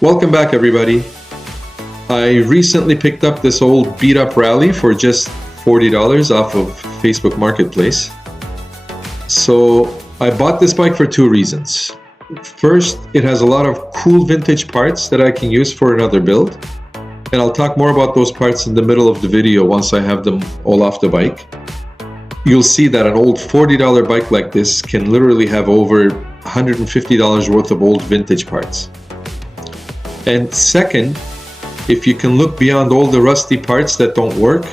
Welcome back, everybody. I recently picked up this old beat-up Rally for just $40 off of Facebook Marketplace. So I bought this bike for two reasons. First, it has a lot of cool vintage parts that I can use for another build. And I'll talk more about those parts in the middle of the video once I have them all off the bike. You'll see that an old $40 bike like this can literally have over $150 worth of old vintage parts. And second, if you can look beyond all the rusty parts that don't work,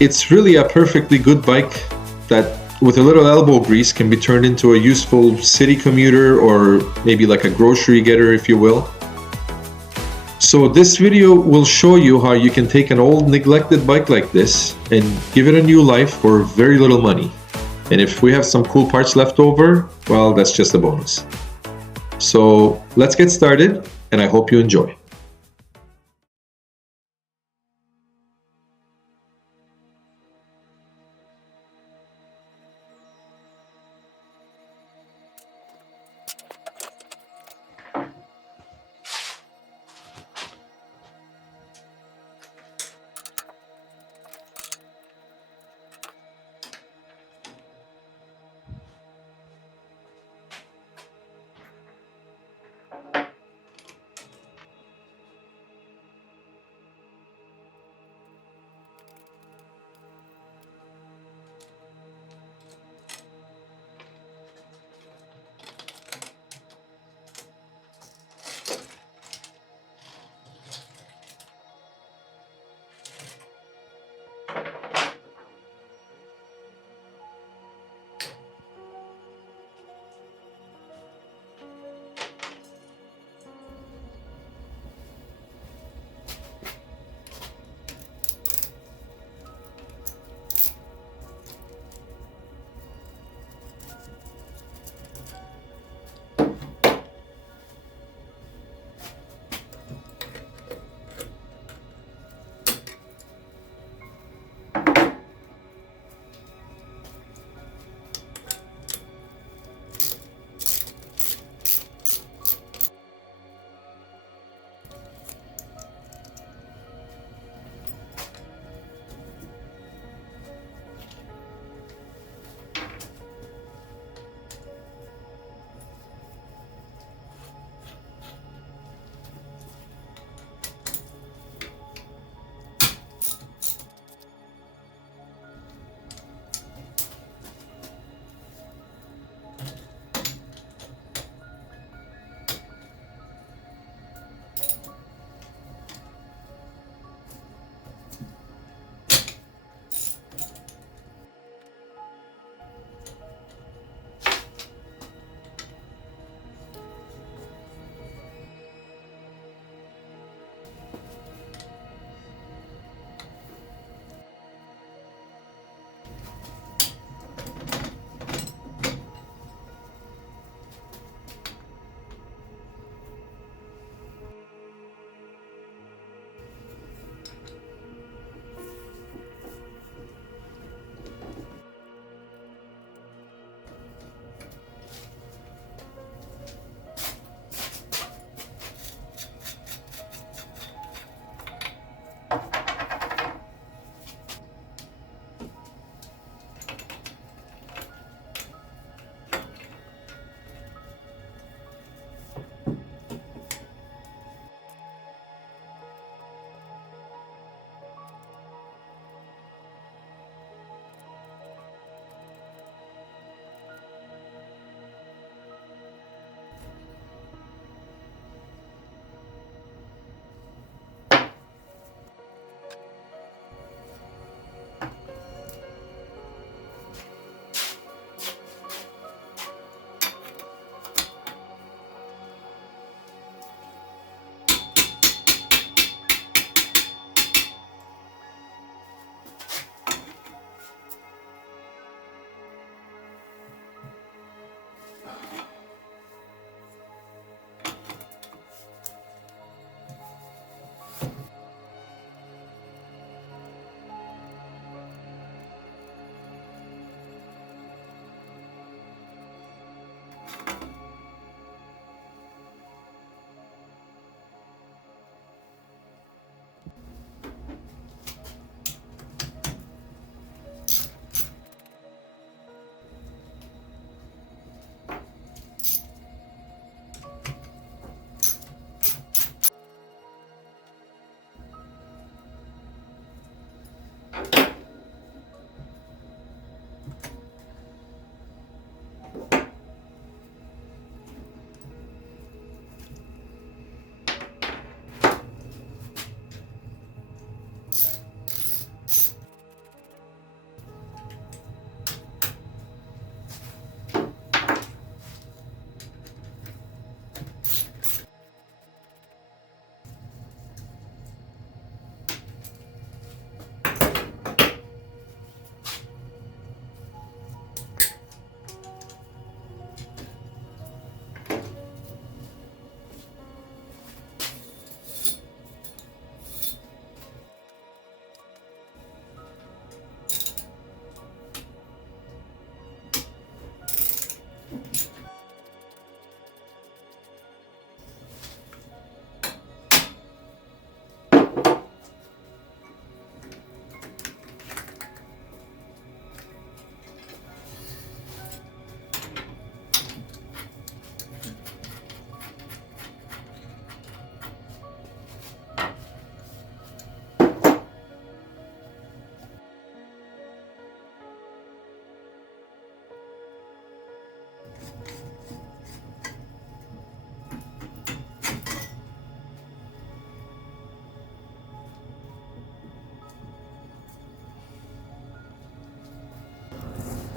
it's really a perfectly good bike that with a little elbow grease can be turned into a useful city commuter or maybe like a grocery getter, if you will. So this video will show you how you can take an old neglected bike like this and give it a new life for very little money. And if we have some cool parts left over, well, that's just a bonus. So let's get started, and I hope you enjoy.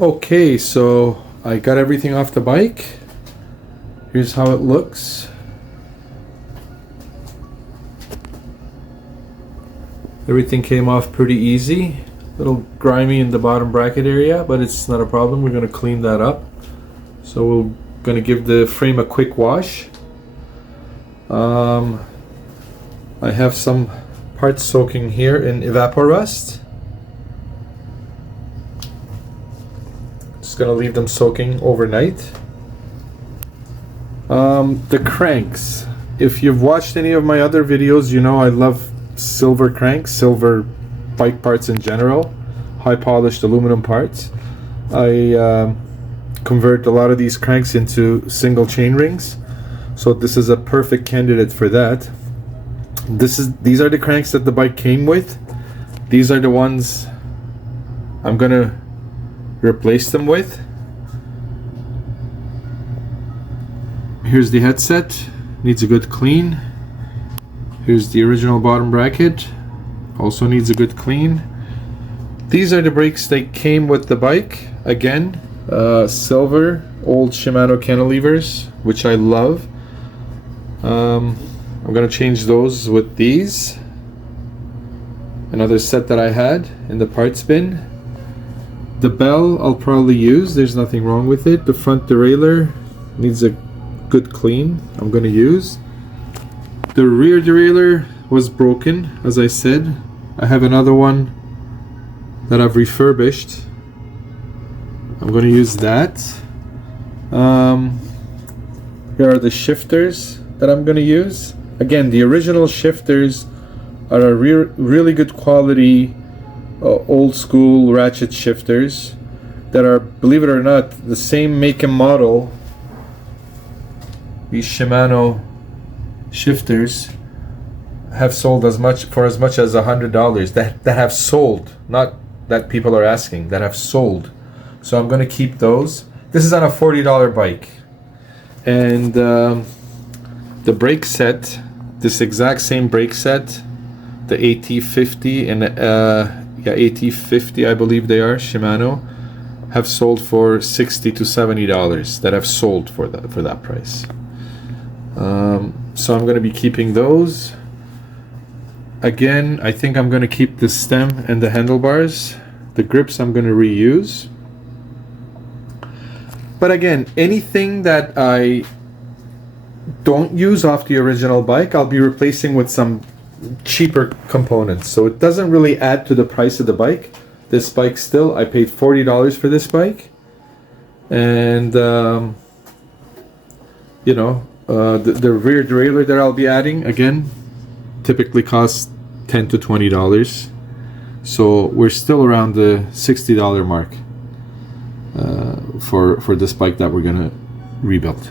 Okay, so I got everything off the bike. Here's how it looks. Everything came off pretty easy. A little grimy in the bottom bracket area, but it's not a problem. We're going to clean that up. So we're going to give the frame a quick wash. I have some parts soaking here in Evaporust. Just going to leave them soaking overnight. The cranks. If you've watched any of my other videos, you know I love silver cranks, silver bike parts in general, high polished aluminum parts. I convert a lot of these cranks into single chain rings, so this is a perfect candidate for that. These are the cranks that the bike came with. These are the ones I'm gonna replace them with. Here's the headset, needs a good clean. Here's the original bottom bracket, also needs a good clean. These are the brakes that came with the bike. Again, silver, old Shimano cantilevers, which I love. I'm gonna change those with these. Another set that I had in the parts bin. The bell I'll probably use, there's nothing wrong with it. The front derailleur needs a good clean, I'm gonna use. The rear derailleur was broken, as I said. I have another one that I've refurbished. I'm going to use that. Here are the shifters that I'm going to use. Again, the original shifters are a really good quality old school ratchet shifters that are, believe it or not, the same make and model. These Shimano shifters have sold as much as $100 that have sold, not that people are asking, that have sold. So I'm going to keep those. This is on a $40 bike, and the brake set, this exact same brake set, the AT50 and AT50 I believe they are, Shimano, have sold for $60 to $70 that have sold for that price. So I'm going to be keeping those. Again, I think I'm going to keep the stem and the handlebars. The grips I'm going to reuse. But again, anything that I don't use off the original bike, I'll be replacing with some cheaper components. So it doesn't really add to the price of the bike. This bike still, I paid $40 for this bike. And, you know, the rear derailleur that I'll be adding, again, typically costs $10 to $20. So we're still around the $60 mark for this bike that we're gonna rebuild.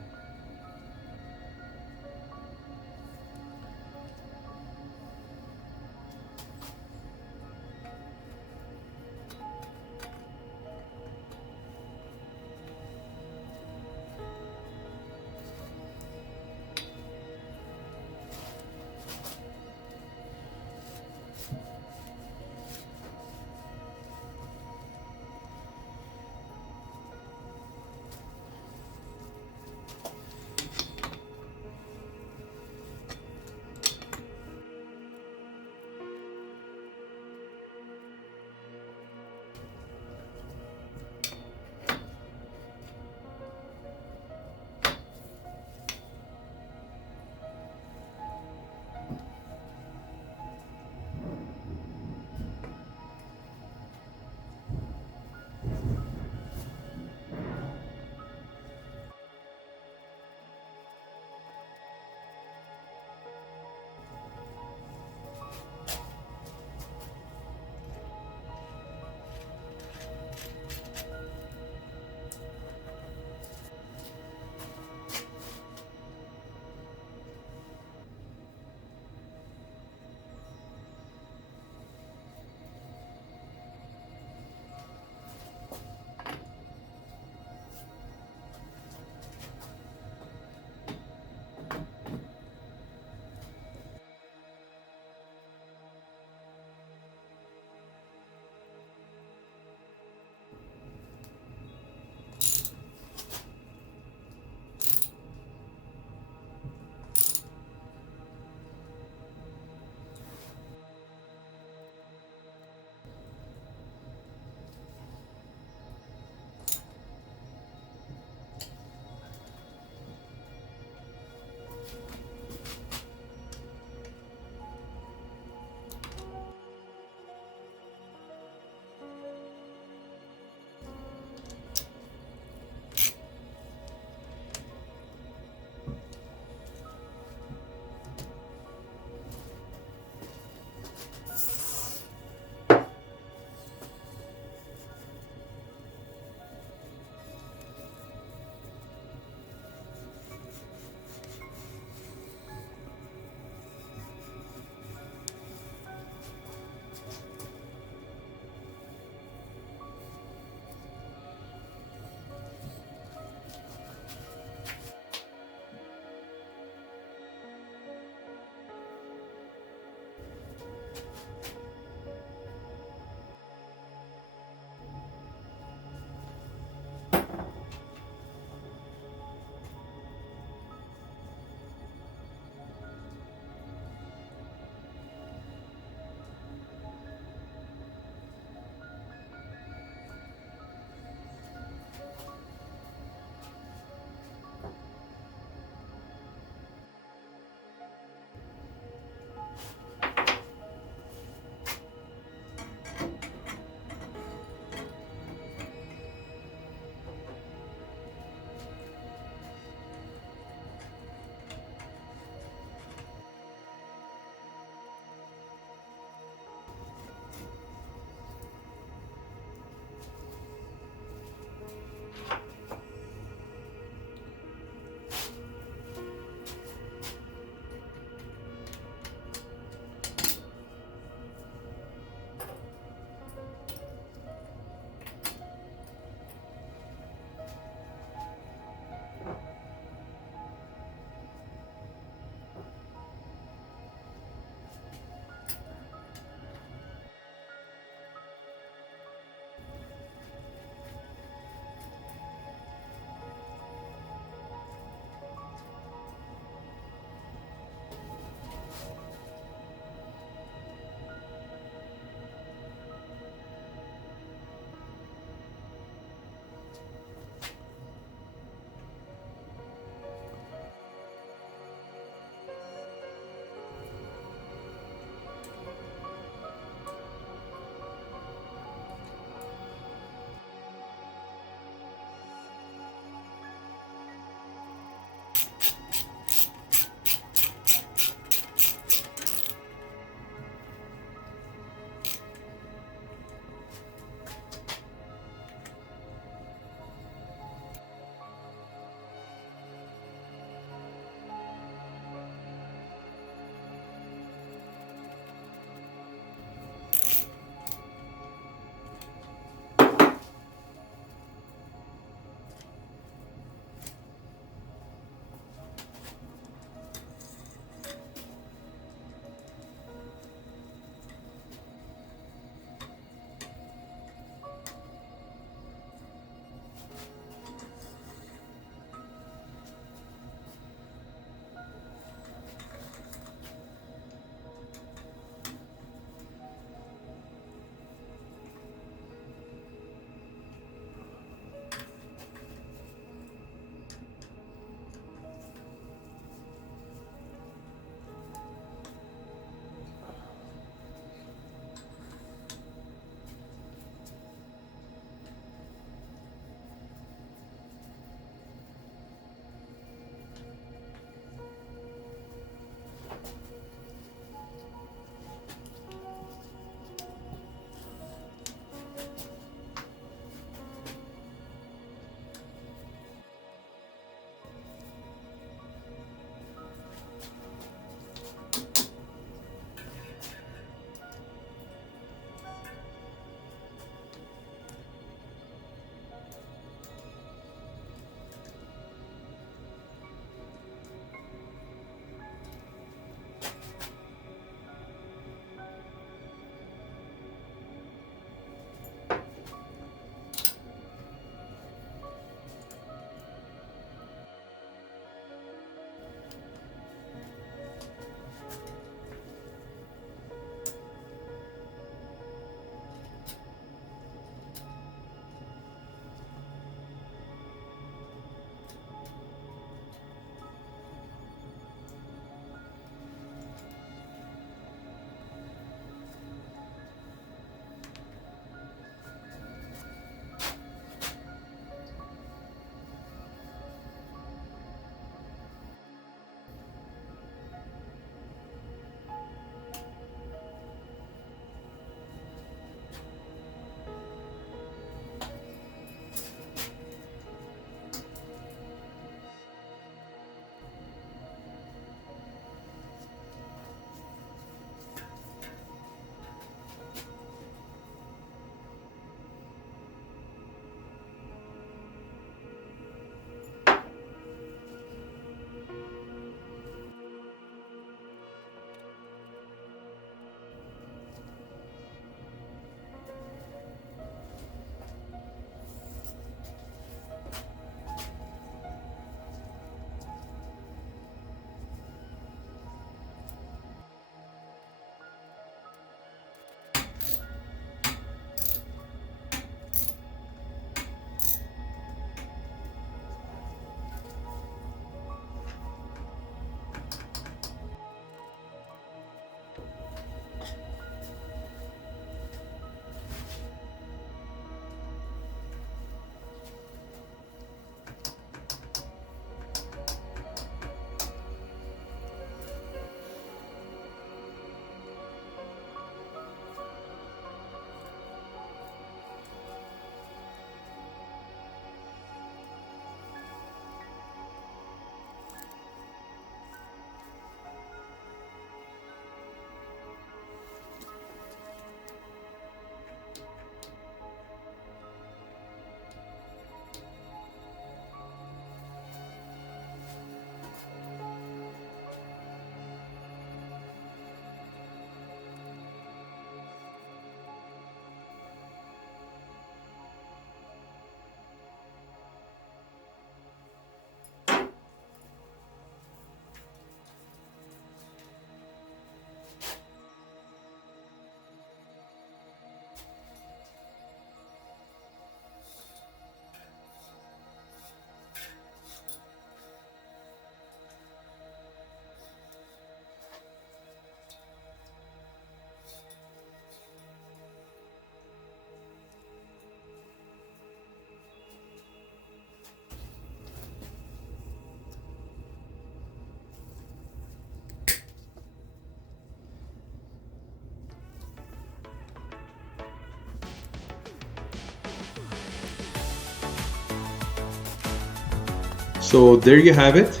So there you have it.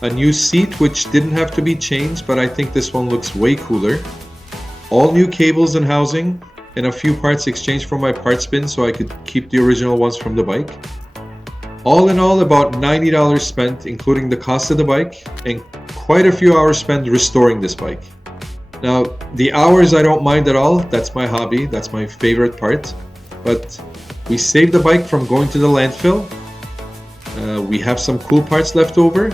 A new seat which didn't have to be changed, but I think this one looks way cooler. All new cables and housing, and a few parts exchanged from my parts bin so I could keep the original ones from the bike. All in all, about $90 spent, including the cost of the bike, and quite a few hours spent restoring this bike. Now, the hours I don't mind at all. That's my hobby, that's my favorite part. But we saved the bike from going to the landfill. We have some cool parts left over.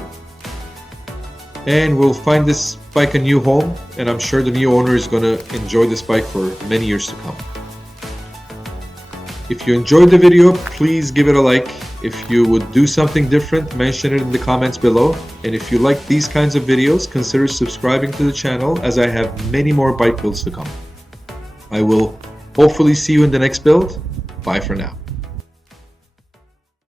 And we'll find this bike a new home, and I'm sure the new owner is going to enjoy this bike for many years to come. If you enjoyed the video, please give it a like. If you would do something different, mention it in the comments below. And if you like these kinds of videos, consider subscribing to the channel, as I have many more bike builds to come. I will hopefully see you in the next build. Bye for now.